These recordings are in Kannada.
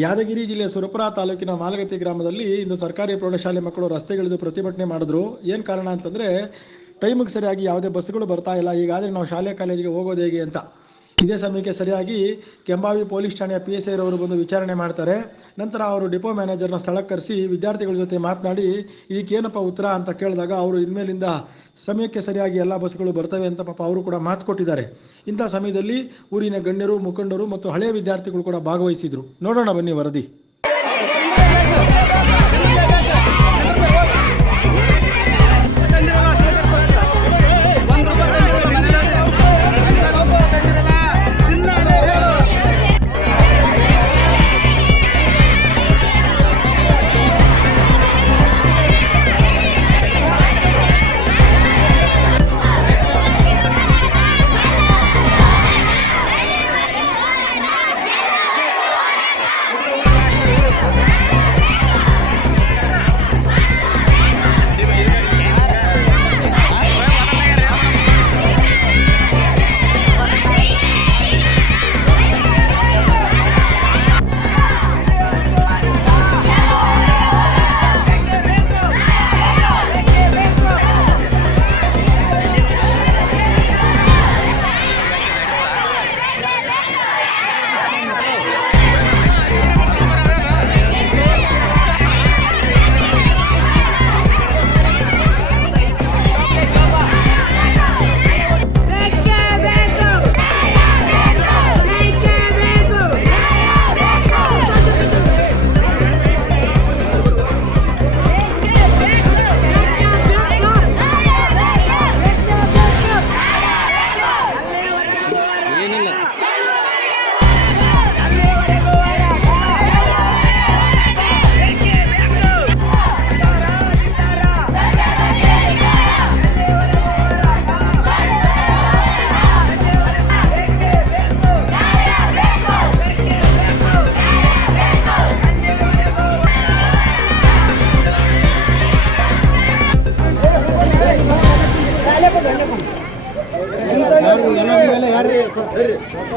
ಯಾದಗಿರಿ ಜಿಲ್ಲೆಯ ಸುರಪುರ ತಾಲೂಕಿನ ಮಾಲಗತ್ತಿ ಗ್ರಾಮದಲ್ಲಿ ಇಂದು ಸರ್ಕಾರಿ ಪ್ರೌಢಶಾಲೆ ಮಕ್ಕಳು ರಸ್ತೆಗಿಳಿದು ಪ್ರತಿಭಟನೆ ಮಾಡಿದ್ರು. ಏನು ಕಾರಣ ಅಂತಂದರೆ ಟೈಮಿಗೆ ಸರಿಯಾಗಿ ಯಾವುದೇ ಬಸ್ಸುಗಳು ಬರ್ತಾ ಇಲ್ಲ, ಹೀಗಾದರೆ ನಾವು ಶಾಲೆ ಕಾಲೇಜಿಗೆ ಹೋಗೋದು ಹೇಗೆ ಅಂತ. ಇದೇ ಸಮಯಕ್ಕೆ ಸರಿಯಾಗಿ ಕೆಂಬಾವಿ ಪೊಲೀಸ್ ಠಾಣೆಯ PSI ರವರು ಬಂದು ವಿಚಾರಣೆ ಮಾಡ್ತಾರೆ. ನಂತರ ಅವರು ಡಿಪೋ ಮ್ಯಾನೇಜರ್ನ ಸ್ಥಳಕ್ಕೆ ಕರೆಸಿ ವಿದ್ಯಾರ್ಥಿಗಳ ಜೊತೆ ಮಾತನಾಡಿ ಇದಕ್ಕೇನಪ್ಪ ಉತ್ತರ ಅಂತ ಕೇಳಿದಾಗ ಅವರು ಇನ್ಮೇಲಿಂದ ಸಮಯಕ್ಕೆ ಸರಿಯಾಗಿ ಎಲ್ಲ ಬಸ್ಸುಗಳು ಬರ್ತವೆ ಅಂತ ಪಾಪ ಅವರು ಕೂಡ ಮಾತು ಕೊಟ್ಟಿದ್ದಾರೆ. ಇಂಥ ಸಮಯದಲ್ಲಿ ಊರಿನ ಗಣ್ಯರು, ಮುಖಂಡರು ಮತ್ತು ಹಳೆಯ ವಿದ್ಯಾರ್ಥಿಗಳು ಕೂಡ ಭಾಗವಹಿಸಿದರು. ನೋಡೋಣ ಬನ್ನಿ ವರದಿ.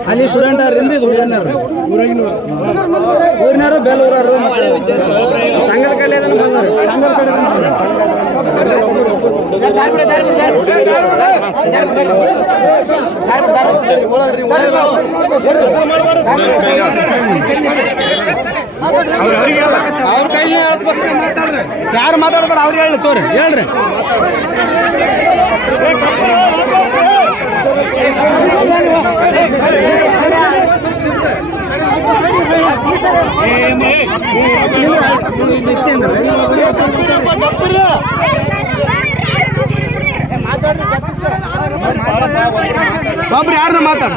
ಅಲ್ಲಿ ಸ್ಟೂಡೆಂಟ್ ಊರಿನವರು ಬೇಲೂರವರು ಸಂಘದ ಕಡೆ ಬಂದರು. ಸಂಘದ ಕಡೆ ಅವ್ರ ಕೈ ಯಾರು ಮಾತಾಡ್ಬೇಡ, ಅವ್ರು ಹೇಳಿ ತೋರಿ ಹೇಳ್ರಿ. ಒಬ್ರು ಯಾರನ್ನ ಮಾತಾಡ